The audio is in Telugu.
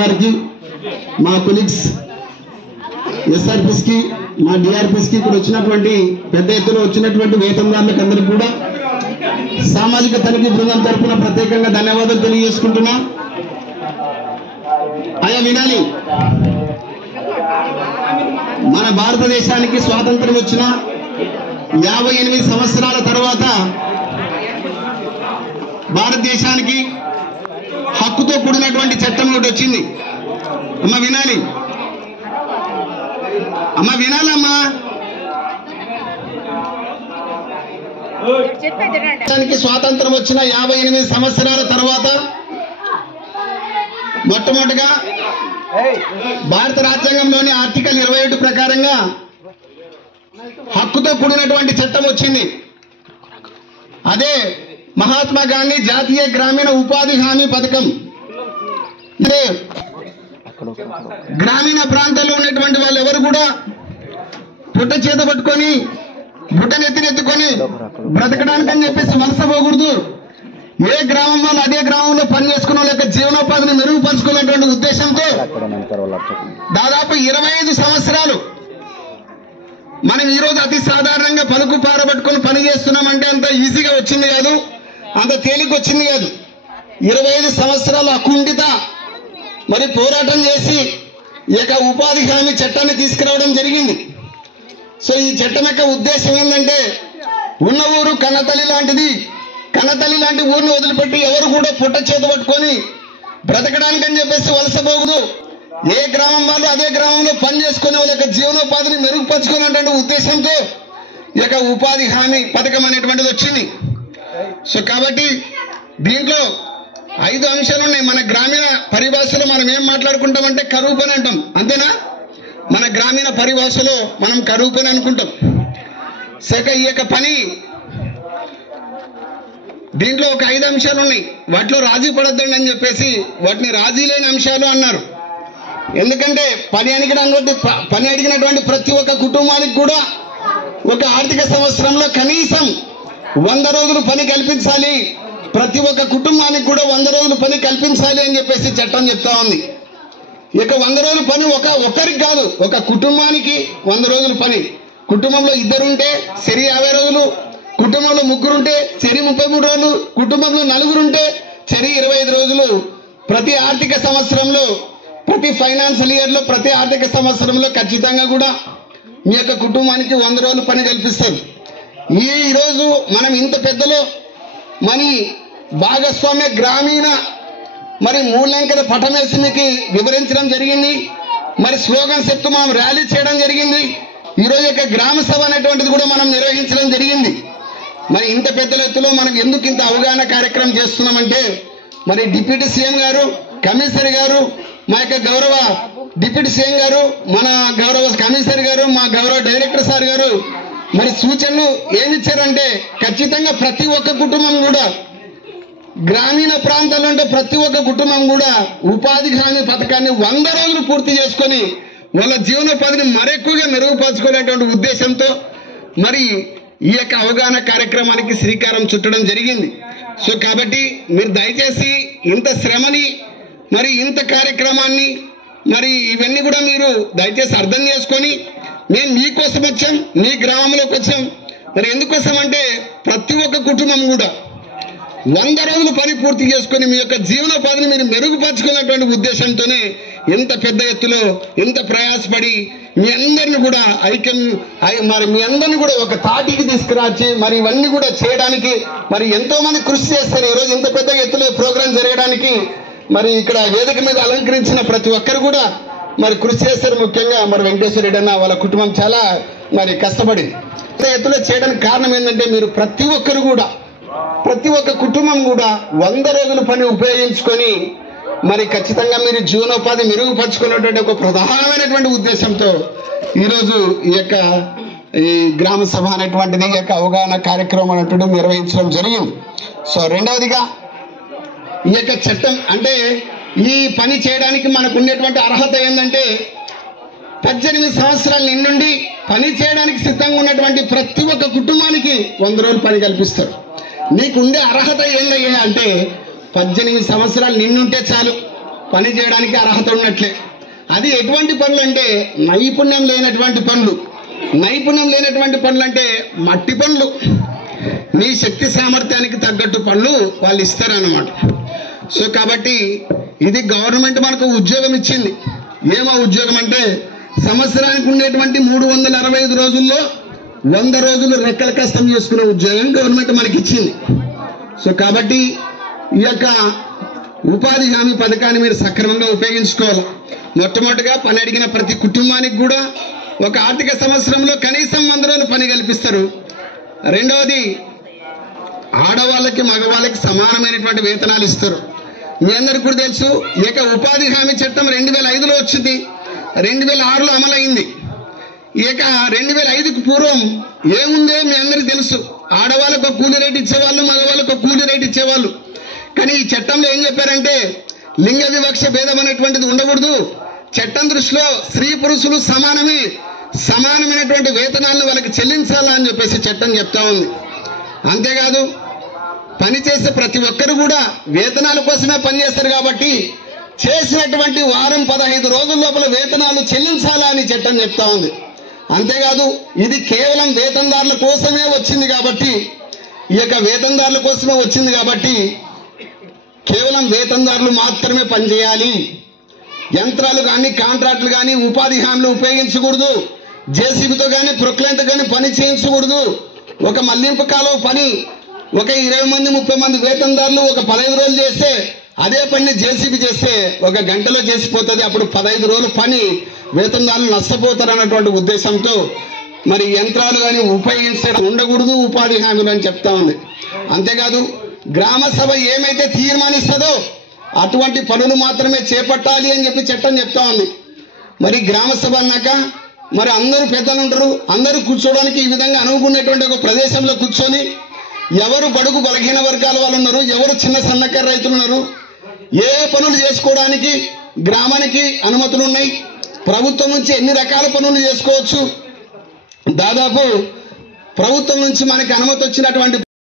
గారికి మా కొలీగ్స్ ఎస్ఆర్పిస్ కి మా డిఆర్పిస్ కి ఇక్కడ వచ్చినటువంటి పెద్ద ఎత్తున వచ్చినటువంటి వేతనదారులకు అందరికీ కూడా సామాజిక తనిఖీ బృందం తరపున ప్రత్యేకంగా ధన్యవాదాలు తెలియజేసుకుంటున్నా. అయ్యా వినాలి, మన భారతదేశానికి స్వాతంత్రం వచ్చిన 58 సంవత్సరాల తర్వాత భారతదేశానికి హక్కుతో కూడినటువంటి చట్టం ఒకటి వచ్చింది. అమ్మ వినాలి, అమ్మ వినాలమ్మా. స్వాతంత్రం వచ్చిన 58 సంవత్సరాల తర్వాత మొట్టమొదటిగా భారత రాజ్యాంగంలోని ఆర్టికల్ 27 ప్రకారంగా హక్కుతో కూడినటువంటి చట్టం వచ్చింది. అదే మహాత్మా గాంధీ జాతీయ గ్రామీణ ఉపాధి హామీ పథకం. ఇదే గ్రామీణ ప్రాంతాల్లో ఉన్నటువంటి వాళ్ళు ఎవరు కూడా పుట్ట చేత పట్టుకొని బుట్టనెత్తినెత్తుకొని బ్రతకడానికని చెప్పేసి వలస పోకూడదు. ఏ గ్రామం వాళ్ళు అదే గ్రామంలో పని చేసుకున్న వాళ్ళ జీవనోపాధిని మెరుగుపరుచుకున్నటువంటి ఉద్దేశంతో దాదాపు 25 సంవత్సరాలు మనం ఈరోజు అతి సాధారణంగా పలుకు పారబట్టుకుని పని చేస్తున్నామంటే అంత ఈజీగా వచ్చింది కాదు, అంత తేలిక వచ్చింది కాదు. 25 సంవత్సరాలు అకుంఠిత మరి పోరాటం చేసి ఈ యొక్క ఉపాధి హామీ చట్టాన్ని తీసుకురావడం జరిగింది. సో ఈ చట్టం యొక్క ఉద్దేశం ఏంటంటే, ఉన్న ఊరు కన్నతల్లి లాంటిది, కన్నతల్లి లాంటి ఊరిని వదిలిపెట్టి ఎవరు కూడా పుట్ట చేత పట్టుకొని బ్రతకడానికని చెప్పేసి వలసపోకూడదు. ఏ గ్రామం వాళ్ళు అదే గ్రామంలో పని చేసుకునే వాళ్ళ యొక్క జీవనోపాధిని మెరుగుపరుచుకునేటువంటి ఉద్దేశంతో ఈ యొక్క ఉపాధి హామీ పథకం అనేటువంటిది వచ్చింది. సో కాబట్టి దీంట్లో 5 అంశాలు ఉన్నాయి. మన గ్రామీణ పరిభాషలో మనం ఏం మాట్లాడుకుంటామంటే కరువు పని అంటాం, అంతేనా? మన గ్రామీణ పరిభాషలో మనం కరువు పని అనుకుంటాం. సక ఈ యొక్క పని దీంట్లో ఒక 5 అంశాలు ఉన్నాయి. వాటిలో రాజీ పడద్దండి అని చెప్పేసి వాటిని రాజీ లేని అంశాలు అన్నారు. ఎందుకంటే పని అడిగినటువంటి ప్రతి ఒక్క కుటుంబానికి కూడా ఒక ఆర్థిక సంవత్సరంలో కనీసం 100 రోజులు పని కల్పించాలి, ప్రతి ఒక్క కుటుంబానికి కూడా 100 రోజులు పని కల్పించాలి అని చెప్పేసి చట్టం చెప్తా ఉంది. ఇక 100 రోజులు పని ఒక్కరికి కాదు, ఒక కుటుంబానికి 100 రోజులు పని. కుటుంబంలో 2 ఉంటే సరి 50 రోజులు, కుటుంబంలో 3 ఉంటే సరి 33 రోజులు, కుటుంబంలో 4 ఉంటే సరి 25 రోజులు. ప్రతి ఆర్థిక సంవత్సరంలో, ప్రతి ఫైనాన్షియల్ ఇయర్లో, ప్రతి ఆర్థిక సంవత్సరంలో ఖచ్చితంగా కూడా మీ యొక్క కుటుంబానికి 100 రోజులు పని కల్పిస్తారు. ఈరోజు మనం ఇంత పెద్దలో మన భాగస్వామ్య గ్రామీణ మరి మూల్యాంకన పటమేసి మీకు వివరించడం జరిగింది. మరి స్లోగన్స్ చెప్తూ మనం ర్యాలీ చేయడం జరిగింది. ఈరోజు యొక్క గ్రామ సభ అనేటువంటిది కూడా మనం నిర్వహించడం జరిగింది. మరి ఇంత పెద్ద ఎత్తులో మనకు ఎందుకు ఇంత అవగాహన కార్యక్రమం చేస్తున్నామంటే, మరి డిప్యూటీ సీఎం గారు, కమిషనర్ గారు, మా యొక్క గౌరవ డిప్యూటీ సీఎం గారు, మన గౌరవ కమిషనర్ గారు, మా గౌరవ డైరెక్టర్ సార్ గారు మరి సూచనలు ఏమి ఇచ్చారంటే, ఖచ్చితంగా ప్రతి ఒక్క కుటుంబం కూడా గ్రామీణ ప్రాంతాల్లో ఉంటే ప్రతి ఒక్క కుటుంబం కూడా ఉపాధి హామీ పథకాన్ని 100 రోజులు పూర్తి చేసుకొని వాళ్ళ జీవనోపాధిని మరెక్కువగా మెరుగుపరచుకునేటువంటి ఉద్దేశంతో మరి ఈ యొక్క అవగాహన కార్యక్రమానికి శ్రీకారం చుట్టడం జరిగింది. సో కాబట్టి మీరు దయచేసి ఇంత శ్రమని మరి ఇంత కార్యక్రమాన్ని మరి ఇవన్నీ కూడా మీరు దయచేసి అర్థం చేసుకొని, మేము మీకోసం వచ్చాం, మీ గ్రామంలోకి వచ్చాం. మరి ఎందుకోసం అంటే ప్రతి ఒక్క కుటుంబం కూడా 100 రోజులు పని పూర్తి చేసుకొని మీ యొక్క జీవనోపాధిని మీరు మెరుగుపరుచుకున్నటువంటి ఉద్దేశంతోనే ఎంత పెద్ద ఎత్తులో ఎంత ప్రయాసపడి మీ అందరిని కూడా మరి మీ అందరిని కూడా ఒక తాటికి తీసుకురాచి మరి ఇవన్నీ కూడా చేయడానికి మరి ఎంతో మంది కృషి చేస్తారు. ఈరోజు ఇంత పెద్ద ఎత్తులో ప్రోగ్రాం జరగడానికి మరి ఇక్కడ వేదిక మీద అలంకరించిన ప్రతి ఒక్కరు కూడా మరి కృషి చేస్తారు. ముఖ్యంగా మరి వెంకటేశ్వర రెడ్డి అన్న వాళ్ళ కుటుంబం చాలా మరి కష్టపడి ఇంత ఎత్తులో చేయడానికి కారణం ఏంటంటే, మీరు ప్రతి ఒక్కరు కూడా ప్రతి ఒక్క కుటుంబం కూడా 100 రోజుల పని ఉపయోగించుకొని మరి ఖచ్చితంగా మీరు జీవనోపాధి మెరుగుపరుచుకున్నటువంటి ఒక ప్రధానమైనటువంటి ఉద్దేశంతో ఈరోజు ఈ గ్రామ సభ అనేటువంటిది ఈ యొక్క అవగాహన కార్యక్రమం అనేటువంటి నిర్వహించడం జరిగింది. సో రెండవదిగా ఈ యొక్క చట్టం అంటే ఈ పని చేయడానికి మనకు ఉండేటువంటి అర్హత ఏంటంటే, 18 సంవత్సరాల నిండి పని చేయడానికి సిద్ధంగా ఉన్నటువంటి ప్రతి ఒక్క కుటుంబానికి 100 రోజులు పని కల్పిస్తారు. నీకుండే అర్హత ఏంటయ్యా అంటే 18 సంవత్సరాలు నిన్నుంటే చాలు. పని చేయడానికి అర్హత ఉన్నట్లే. అది ఎటువంటి పనులు అంటే నైపుణ్యం లేనటువంటి పనులు. నైపుణ్యం లేనటువంటి పనులు అంటే మట్టి పనులు. మీ శక్తి సామర్థ్యానికి తగ్గట్టు పనులు వాళ్ళు ఇస్తారన్నమాట. సో కాబట్టి ఇది గవర్నమెంట్ మనకు ఉద్యోగం ఇచ్చింది. ఏమో ఉద్యోగం అంటే సంవత్సరానికి ఉండేటువంటి 365 రోజుల్లో 100 రోజులు రెక్కల కష్టం చేసుకునే ఉద్యోగం గవర్నమెంట్ మనకి ఇచ్చింది. సో కాబట్టి ఈ యొక్క ఉపాధి హామీ పథకాన్ని మీరు సక్రమంగా ఉపయోగించుకోవాలి. మొట్టమొదటిగా పని అడిగిన ప్రతి కుటుంబానికి కూడా ఒక ఆర్థిక సంవత్సరంలో కనీసం 100 రోజులు పని కల్పిస్తారు. రెండవది, ఆడవాళ్ళకి మగవాళ్ళకి సమానమైనటువంటి వేతనాలు ఇస్తారు. మీ అందరికి కూడా తెలుసు, ఇక ఉపాధి హామీ చట్టం 2005లో వచ్చింది, 2006లో అమలైంది. ఇక 2005కు పూర్వం ఏముందో మీ అందరికి తెలుసు. ఆడవాళ్ళకు ఒక కూలీ రేట్ ఇచ్చేవాళ్ళు, మగవాళ్ళకు ఒక కూలీ రేట్ ఇచ్చేవాళ్ళు. కానీ ఈ చట్టంలో ఏం చెప్పారంటే లింగ వివక్ష భేదం అనేటువంటిది ఉండకూడదు. చట్టం దృష్టిలో స్త్రీ పురుషులు సమానమే, సమానమైనటువంటి వేతనాలను వాళ్ళకి చెల్లించాలా అని చెప్పేసి చట్టం చెప్తా ఉంది. అంతేకాదు, పనిచేసే ప్రతి ఒక్కరు కూడా వేతనాల కోసమే పనిచేస్తారు కాబట్టి చేసినటువంటి వారం 15 రోజుల లోపల వేతనాలు చెల్లించాలా అని చట్టం చెప్తా ఉంది. అంతేకాదు, ఇది కేవలం వేతనదారుల కోసమే వచ్చింది కాబట్టి, ఈ యొక్క వేతనదారుల కోసమే వచ్చింది కాబట్టి కేవలం వేతనదారులు మాత్రమే పనిచేయాలి. యంత్రాలు కానీ కాంట్రాక్టులు కానీ ఉపాధి హామీలు ఉపయోగించకూడదు. జేసీబీతో కానీ ప్రొక్లైన్తో కానీ పని చేయించకూడదు. ఒక మళ్లింపు కాలువ పని ఒక 20 మంది 30 మంది వేతనదారులు ఒక 15 రోజులు చేస్తే అదే పని జేసీబీ చేస్తే 1 గంటలో చేసిపోతుంది. అప్పుడు 15 రోజులు పని వేతనదారులు నష్టపోతారు అన్నటువంటి ఉద్దేశంతో మరి యంత్రాలు కానీ ఉపయోగించడం ఉండకూడదు ఉపాధి హామీలు అని చెప్తా ఉంది. అంతేకాదు, గ్రామ సభ ఏమైతే తీర్మానిస్తుందో అటువంటి పనులు మాత్రమే చేపట్టాలి అని చెప్పి చట్టం చెప్తా ఉంది. మరి గ్రామ సభ అన్నాక మరి అందరూ పెద్దలు ఉంటారు, అందరూ కూర్చోవడానికి ఈ విధంగా అనుకునేటువంటి ఒక ప్రదేశంలో కూర్చొని ఎవరు బడుగు బలహీన వర్గాల వాళ్ళు ఉన్నారు, ఎవరు చిన్న సన్నకారు రైతులు ఉన్నారు, ఏ పనులు చేసుకోవడానికి గ్రామానికి అనుమతులు ఉన్నాయి, ప్రభుత్వం నుంచి ఎన్ని రకాల పనులు చేసుకోవచ్చు, దాదాపు ప్రభుత్వం నుంచి మనకి అనుమతి వచ్చినటువంటి